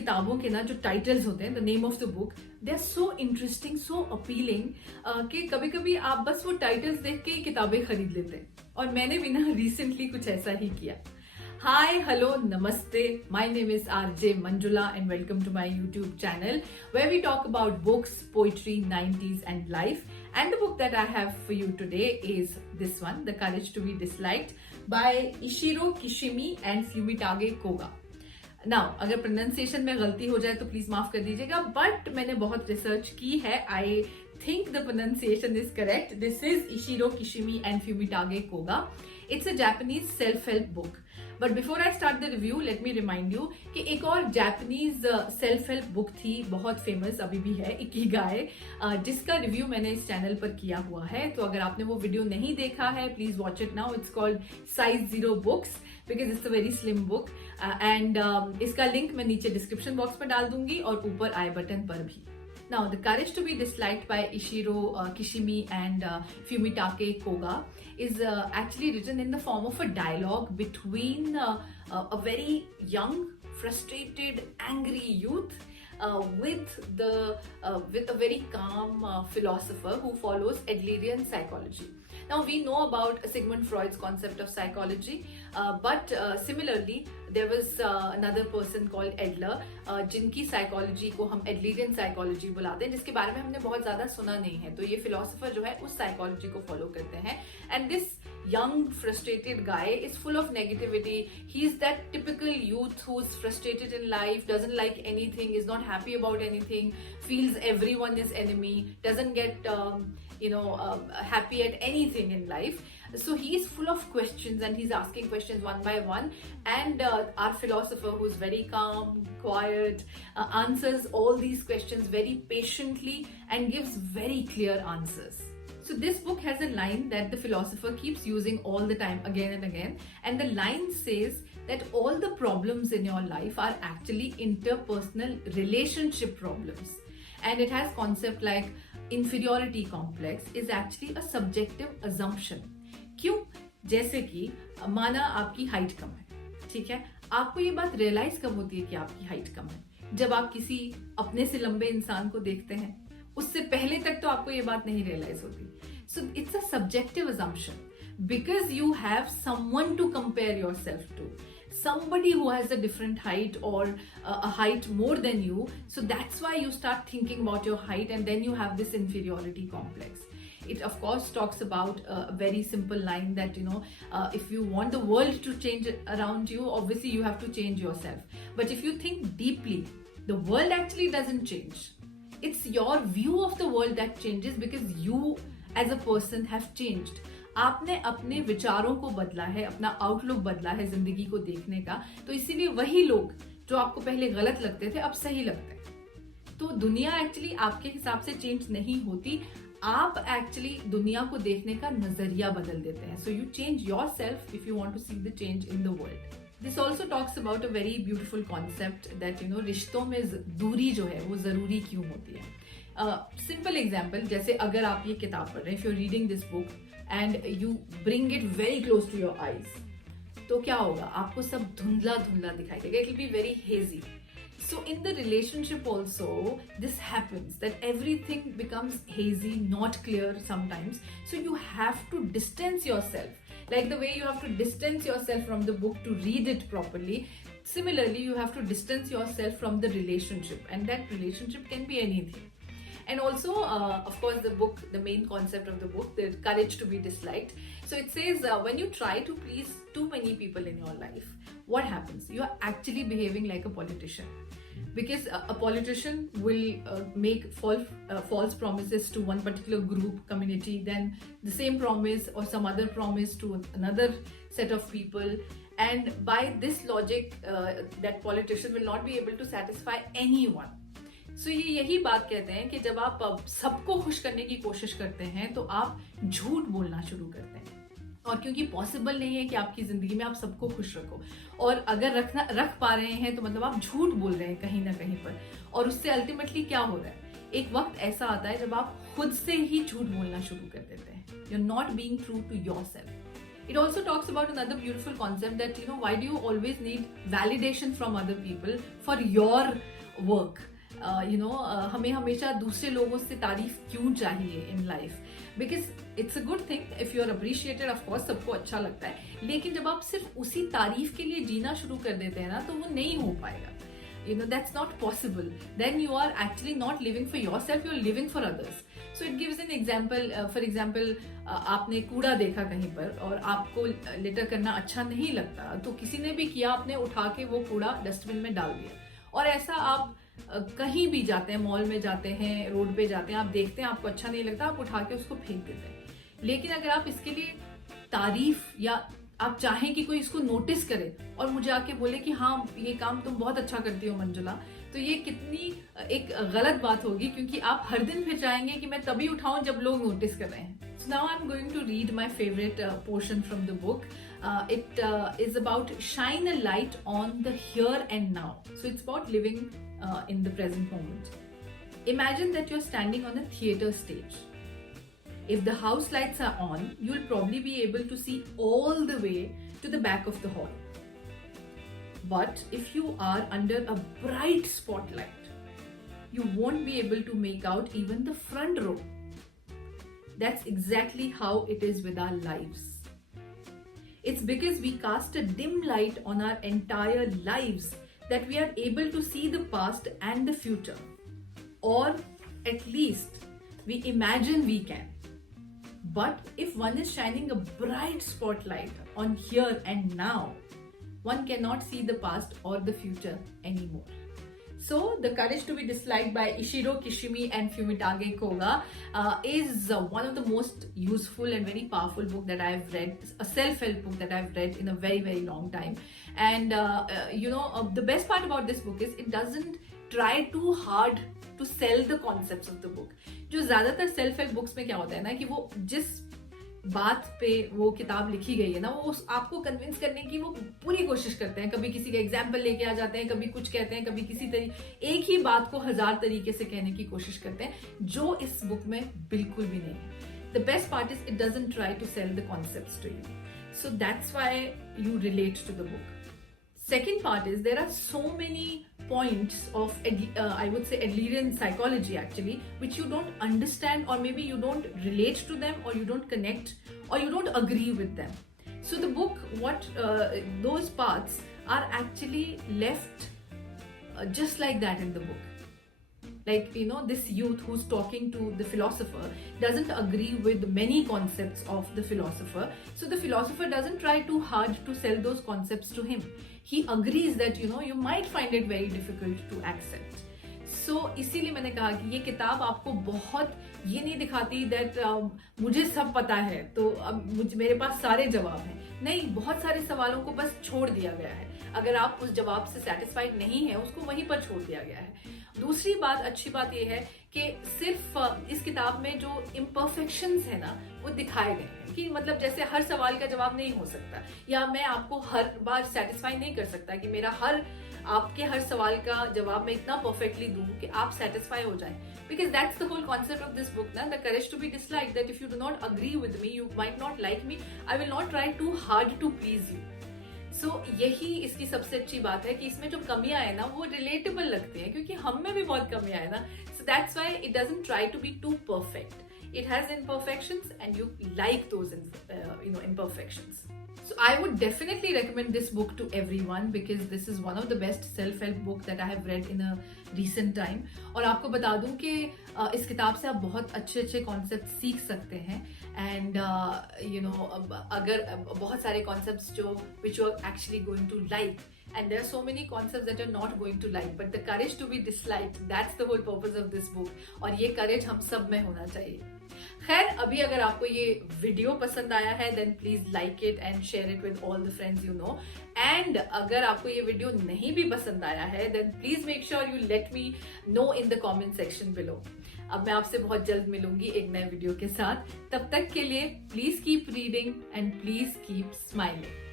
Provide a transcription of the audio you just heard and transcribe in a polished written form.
किताबों के ना जो टाइटल्स होते हैं, the name of the book, they are so interesting, so appealing कि कभी कभी आप बस वो टाइटल्स देख के ही किताबें खरीद लेते हैं. और मैंने भी ना रिसेंटली कुछ ऐसा ही किया. Hi, hello, namaste. My name is RJ Manjula and welcome to my YouTube channel where we talk about books, poetry, 90s and life. And the book that I have for you today is this one, The Courage to be Disliked by Ishiro Kishimi and Fumitage Koga. Now, अगर pronunciation में गलती हो जाए तो please माफ कर दीजिएगा, but मैंने बहुत रिसर्च की है. आई think the pronunciation is correct. This is Ishiro Kishimi and Fumitage Koga. It's a Japanese self-help book. But before I start the review, let me remind you कि एक और Japanese self-help book थी, बहुत famous अभी भी है, Ikigai, जिसका review मैंने इस चैनल पर किया हुआ है. तो अगर आपने वो वीडियो नहीं देखा है, please watch it now. It's called Size Zero Books because it's a very slim book. And इसका लिंक मैं नीचे डिस्क्रिप्शन बॉक्स में डाल दूंगी और ऊपर आई बटन पर भी. Now, The Courage to be Disliked by Ishiro Kishimi and Fumitake Koga is actually written in the form of a dialogue between a very young, frustrated, angry youth with a very calm philosopher who follows Adlerian psychology. Now, we know about Sigmund Freud's concept of psychology, but similarly, there was another person called Adler, जिनकी psychology को हम Adlerian psychology बुलाते हैं, जिसके बारे में हमने बहुत ज़्यादा सुना नहीं है. तो ये philosopher जो है उस psychology को follow करते हैं. And this young, frustrated guy is full of negativity. He's that typical youth who's frustrated in life, doesn't like anything, is not happy about anything, feels everyone is enemy, doesn't get happy at anything in life. So he's full of questions and he's asking questions one by one. And our philosopher, who's very calm, quiet, answers all these questions very patiently and gives very clear answers. So this book has a line that the philosopher keeps using all the time, again and again. And the line says that all the problems in your life are actually interpersonal relationship problems. And it has concept like inferiority complex is actually a subjective assumption. क्यों? जैसे कि माना आपकी height कम है, ठीक है, आपको ये बात रियलाइज कब होती है कि आपकी हाइट कम है? जब आप किसी अपने से लंबे इंसान को देखते हैं. उससे पहले तक तो आपको ये बात नहीं रियलाइज होती. So it's a subjective assumption because you have someone to compare yourself to, somebody who has a different height or a height more than you. So that's why you start thinking about your height and then you have this inferiority complex. It of course talks about a very simple line that if you want the world to change around you, obviously you have to change yourself. But if you think deeply, the world actually doesn't change. It's your view of the world that changes because you as a person have changed. आपने अपने विचारों को बदला है, अपना outlook बदला है जिंदगी को देखने का. तो इसीलिए वही लोग जो आपको पहले गलत लगते थे अब सही लगते हैं. तो दुनिया एक्चुअली आपके हिसाब से चेंज नहीं होती, आप एक्चुअली दुनिया को देखने का नजरिया बदल देते हैं. So you change yourself if you want to see the change in the world. This also talks about a very beautiful concept that रिश्तों में दूरी जो है वो जरूरी क्यों होती है. सिंपल एग्जाम्पल, जैसे अगर आप ये किताब पढ़ रहे हैं, if you reading this book and you bring it very close to your eyes, तो क्या होगा? आपको सब धुंधला धुंधला दिखाई देगा. It will be very hazy. So in the relationship also, this happens that everything becomes hazy, not clear sometimes. So you have to distance yourself. Like the way you have to distance yourself from the book to read it properly, similarly you have to distance yourself from the relationship, and that relationship can be anything. And also, of course, the book, the main concept of the book, the courage to be disliked. So it says when you try to please too many people in your life, what happens? You are actually behaving like a politician. Because a politician will make false promises to one particular group, community, then the same promise or some other promise to another set of people. And by this logic, that politician will not be able to satisfy anyone. So ये यही बात कहते हैं कि जब आप सबको खुश करने की कोशिश करते हैं तो आप झूठ बोलना शुरू करते हैं. और क्योंकि पॉसिबल नहीं है कि आपकी जिंदगी में आप सबको खुश रखो, और अगर रख पा रहे हैं तो मतलब आप झूठ बोल रहे हैं कहीं ना कहीं पर. और उससे अल्टीमेटली क्या हो रहा है? एक वक्त ऐसा आता है जब आप खुद से ही झूठ बोलना शुरू कर देते हैं. You are not being true to yourself. It also talks about another beautiful concept that, why do you always need validation from other people for your work? हमें हमेशा दूसरे लोगों से तारीफ क्यों चाहिए in life? Because it's a good thing if you are appreciated, of course सबको अच्छा लगता है, लेकिन जब आप सिर्फ उसी तारीफ के लिए जीना शुरू कर देते हैं ना, तो वो नहीं हो पाएगा. That's not possible. Then you are actually not living for yourself, you are living for others. So it gives an example. For example, आपने कूड़ा देखा कहीं पर और आपको लिटर करना अच्छा नहीं लगता, तो किसी ने भी किया, आपने उठा के वो कूड़ा डस्टबिन में डाल दिया. और ऐसा आप कहीं भी जाते हैं, मॉल में जाते हैं, रोड पे जाते हैं, आप देखते हैं आपको अच्छा नहीं लगता, आप उठा के उसको फेंक देते हैं. लेकिन अगर आप इसके लिए तारीफ या आप चाहें कि कोई इसको नोटिस करे और मुझे आके बोले कि हाँ ये काम तुम बहुत अच्छा करती हो मंजुला, तो ये कितनी एक गलत बात होगी, क्योंकि आप हर दिन फिर चाहेंगे कि मैं तभी उठाऊं जब लोग नोटिस कर रहे हैं. So now I'm going to read my favorite portion from the book. It is about shine a light on the here and now. So it's about living in the present moment. Imagine that you're standing on a theater stage. If the house lights are on, you'll probably be able to see all the way to the back of the hall. But if you are under a bright spotlight, you won't be able to make out even the front row. That's exactly how it is with our lives. It's because we cast a dim light on our entire lives that we are able to see the past and the future. Or at least we imagine we can. But if one is shining a bright spotlight on here and now, one cannot see the past or the future anymore. So, The Courage to be Disliked by Ishiro Kishimi and Fumitage Koga is one of the most useful and very powerful book that I've read, a self-help book that I've read in a very, very long time. And the best part about this book is it doesn't try too hard to sell the concepts of the book. जो ज्यादातर self help books में क्या होता है ना, कि वो जिस बात पे वो किताब लिखी गई है ना, वो आपको कन्विंस करने की वो पूरी कोशिश करते हैं. कभी किसी का एग्जाम्पल लेके आ जाते हैं, कभी कुछ कहते हैं, कभी किसी एक ही बात को 1000 तरीके से कहने की कोशिश करते हैं, जो इस बुक में बिल्कुल भी नहीं है. The best part is it doesn't try to sell the concepts to you, so that's why you relate to the book. Second part is there are so many points of I would say Adlerian psychology actually, which you don't understand, or maybe you don't relate to them, or you don't connect, or you don't agree with them. So the book, those parts are actually left just like that in the book. Like, this youth who's talking to the philosopher doesn't agree with many concepts of the philosopher. So the philosopher doesn't try too hard to sell those concepts to him. He agrees that, you might find it very difficult to accept. So इसीलिए मैंने कहा कि ये किताब आपको बहुत ये नहीं दिखाती that मुझे सब पता है तो अब मेरे पास सारे जवाब हैं. नहीं, बहुत सारे सवालों को बस छोड़ दिया गया है. अगर आप उस जवाब से सेटिस्फाइड नहीं है, उसको वहीं पर छोड़ दिया गया है. दूसरी बात, अच्छी बात यह है कि सिर्फ इस किताब में जो इम्परफेक्शंस है ना, वो दिखाए गए हैं. कि मतलब जैसे हर सवाल का जवाब नहीं हो सकता, या मैं आपको हर बार सेटिस्फाई नहीं कर सकता कि मेरा आपके हर सवाल का जवाब मैं इतना परफेक्टली दूं कि आप सेटिस्फाई हो जाएं. Because that's the whole concept of this book ना, the courage to be disliked, that if you do not agree with me, you might not like me, I will not try too hard to please you. So यही इसकी सबसे अच्छी बात है कि इसमें जो कमियां है ना, वो रिलेटेबल लगती है, क्योंकि हम में भी बहुत कमियां है ना. So that's why it doesn't try to be too perfect. It has imperfections and you like those imperfections. So I would definitely recommend this book to everyone because this is one of the best self-help book that I have read in a recent time. और आपको बता दूं कि इस किताब से आप बहुत अच्छे कॉन्सेप्ट सीख सकते हैं. एंड अगर बहुत सारे कॉन्सेप्ट्स जो which you are actually going to like, and there are so many concepts that you're not going to like, but the courage to be disliked, that's the whole purpose of this book. और ये courage हम सब में होना चाहिए. खैर, अभी अगर आपको ये वीडियो पसंद आया है then please like it and share it with all the friends you know. And अगर आपको ये वीडियो नहीं भी पसंद आया है then please make sure you let me know in the comment section below. अब मैं आपसे बहुत जल्द मिलूंगी एक नए वीडियो के साथ. तब तक के लिए please keep reading and please keep smiling.